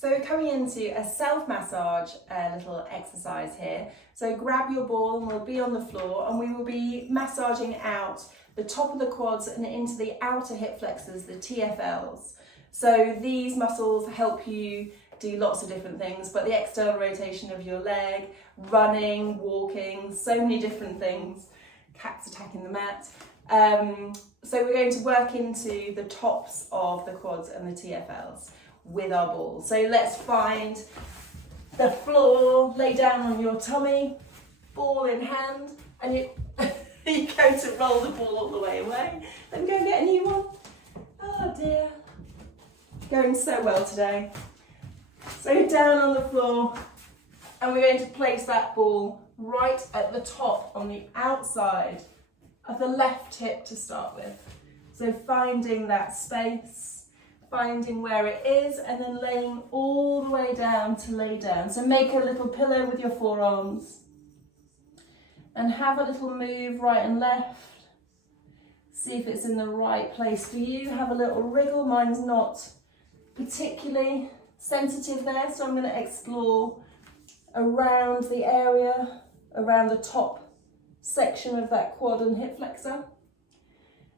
So we're coming into a self-massage little exercise here. So grab your ball and we'll be on the floor and we will be massaging out the top of the quads and into the outer hip flexors, the TFLs. So these muscles help you do lots of different things, but the external rotation of your leg, running, walking, so many different things. Cats attacking the mat. So we're going to work into the tops of the quads and the TFLs with our ball. So let's find the floor, lay down on your tummy, ball in hand, and you go to roll the ball all the way away. Then go and get a new one. Oh dear. Going so well today. So down on the floor, and we're going to place that ball right at the top on the outside of the left hip to start with. So finding that space, finding where it is, and then laying all the way down to lay down. So make a little pillow with your forearms and have a little move right and left. See if it's in the right place for you. Have a little wriggle. Mine's not particularly sensitive there, so I'm going to explore around the area, around the top section of that quad and hip flexor.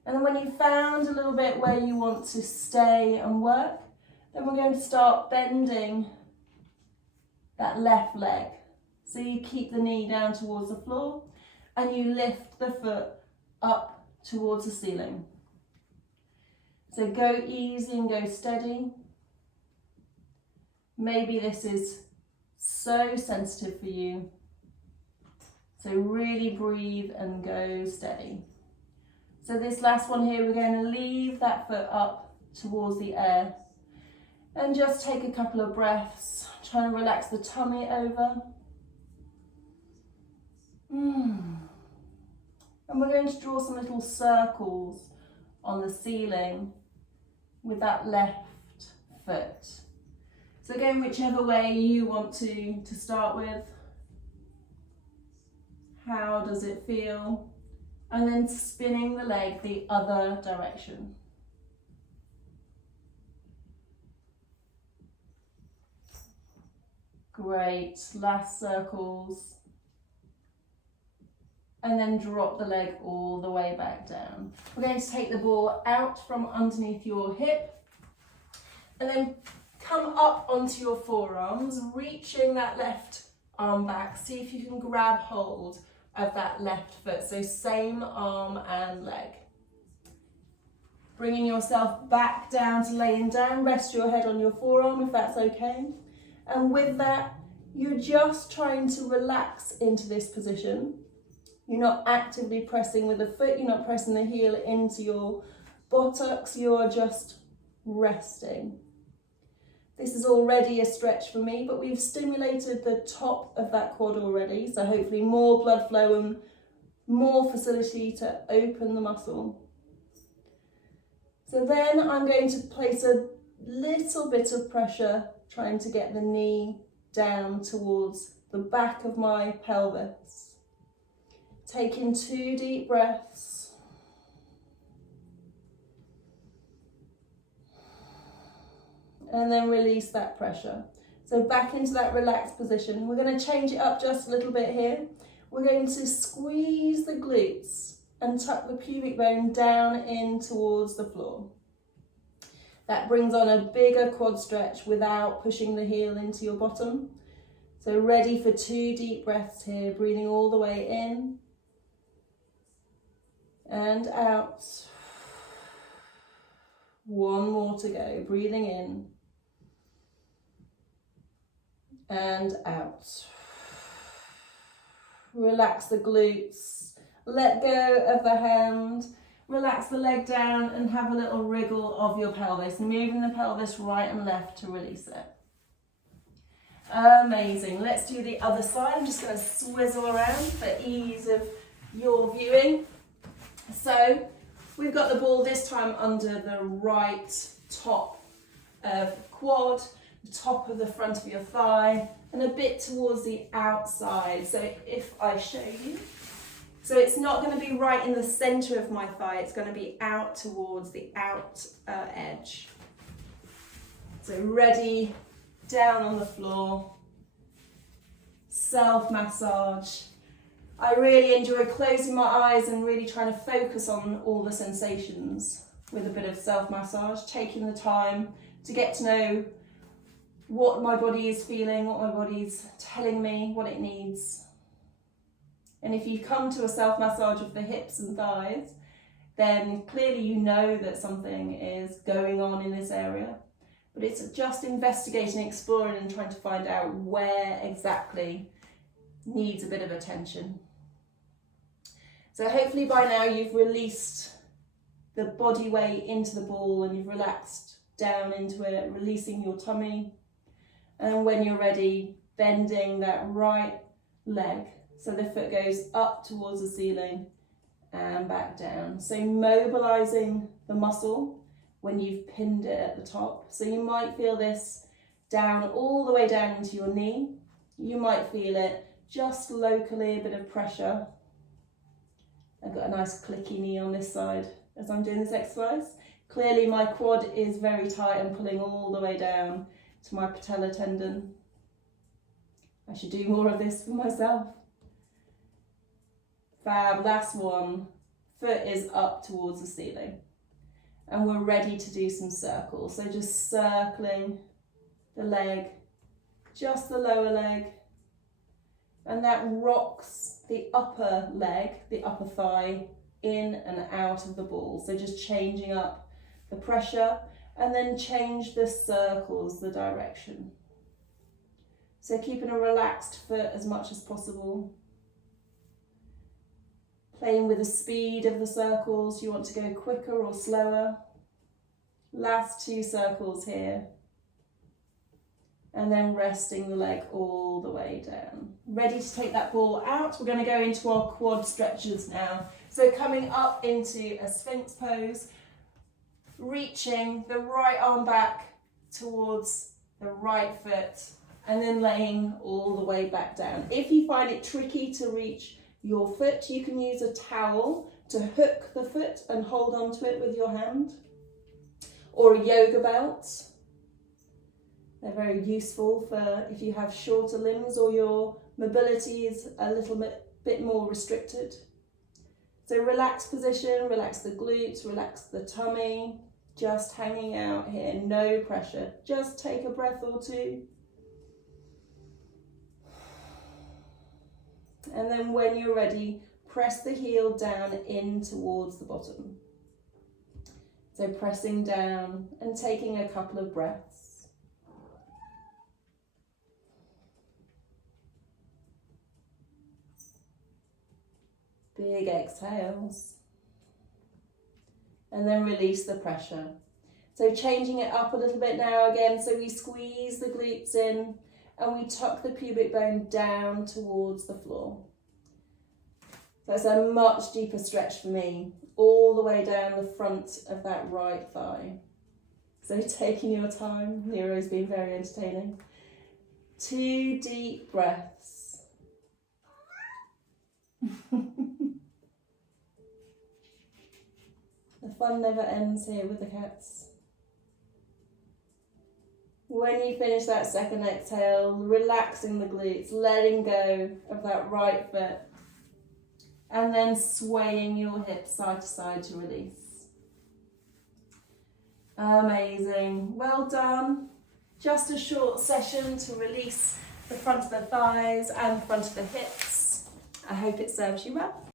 And then when you've found a little bit where you want to stay and work, then we're going to start bending that left leg. So you keep the knee down towards the floor and you lift the foot up towards the ceiling. So go easy and go steady. Maybe this is so sensitive for you. So really breathe and go steady. So this last one here, we're going to leave that foot up towards the air and just take a couple of breaths, trying to relax the tummy over. And we're going to draw some little circles on the ceiling with that left foot. So again, whichever way you want to start with. How does it feel? And then spinning the leg the other direction. Great, last circles. And then drop the leg all the way back down. We're going to take the ball out from underneath your hip and then come up onto your forearms, reaching that left arm back. See if you can grab hold of that left foot. So same arm and leg. Bringing yourself back down to laying down. Rest your head on your forearm if that's okay. And with that, you're just trying to relax into this position. You're not actively pressing with the foot. You're not pressing the heel into your buttocks. You're just resting. This is already a stretch for me, but we've stimulated the top of that quad already, so hopefully more blood flow and more facility to open the muscle. So then I'm going to place a little bit of pressure, trying to get the knee down towards the back of my pelvis. Taking 2 deep breaths. And then release that pressure. So back into that relaxed position. We're going to change it up just a little bit here. We're going to squeeze the glutes and tuck the pubic bone down in towards the floor. That brings on a bigger quad stretch without pushing the heel into your bottom. So ready for 2 deep breaths here, breathing all the way in and out. 1 more to go, breathing in and out. Relax the glutes, let go of the hand, relax the leg down and have a little wriggle of your pelvis, moving the pelvis right and left to release it. Amazing. Let's do the other side. I'm just going to swizzle around for ease of your viewing. So we've got the ball this time under the right top of quad, the top of the front of your thigh, and a bit towards the outside. So if I show you, so it's not going to be right in the center of my thigh, it's going to be out towards the out edge. So ready down on the floor, self-massage. I really enjoy closing my eyes and really trying to focus on all the sensations with a bit of self-massage, taking the time to get to know what my body is feeling, what my body's telling me, what it needs. And if you come to a self-massage of the hips and thighs, then clearly you know that something is going on in this area. But it's just investigating, exploring and trying to find out where exactly needs a bit of attention. So hopefully by now you've released the body weight into the ball and you've relaxed down into it, releasing your tummy. And when you're ready, bending that right leg so the foot goes up towards the ceiling and back down. So mobilizing the muscle when you've pinned it at the top. So you might feel this down all the way down into your knee. You might feel it just locally, a bit of pressure. I've got a nice clicky knee on this side as I'm doing this exercise. Clearly my quad is very tight and pulling all the way down to my patella tendon. I should do more of this for myself. Fab, last one. Foot is up towards the ceiling. And we're ready to do some circles. So just circling the leg, just the lower leg. And that rocks the upper leg, the upper thigh, in and out of the ball. So just changing up the pressure and then change the circles, the direction. So keeping a relaxed foot as much as possible. Playing with the speed of the circles. You want to go quicker or slower. Last 2 circles here. And then resting the leg all the way down. Ready to take that ball out. We're going to go into our quad stretches now. So coming up into a Sphinx pose, reaching the right arm back towards the right foot and then laying all the way back down. If you find it tricky to reach your foot, you can use a towel to hook the foot and hold onto it with your hand, or a yoga belt. They're very useful for if you have shorter limbs or your mobility is a little bit more restricted. So relaxed position, relax the glutes, relax the tummy, just hanging out here, no pressure. Just take a breath or two. And then when you're ready, press the heel down in towards the bottom. So pressing down and taking a couple of breaths. Big exhales. And then release the pressure. So changing it up a little bit now again, so we squeeze the glutes in and we tuck the pubic bone down towards the floor. That's a much deeper stretch for me, all the way down the front of that right thigh. So taking your time, Nero's been very entertaining. 2 deep breaths. The fun never ends here with the cats. When you finish that second exhale, relaxing the glutes, letting go of that right foot, and then swaying your hips side to side to release. Amazing, well done. Just a short session to release the front of the thighs and front of the hips. I hope it serves you well.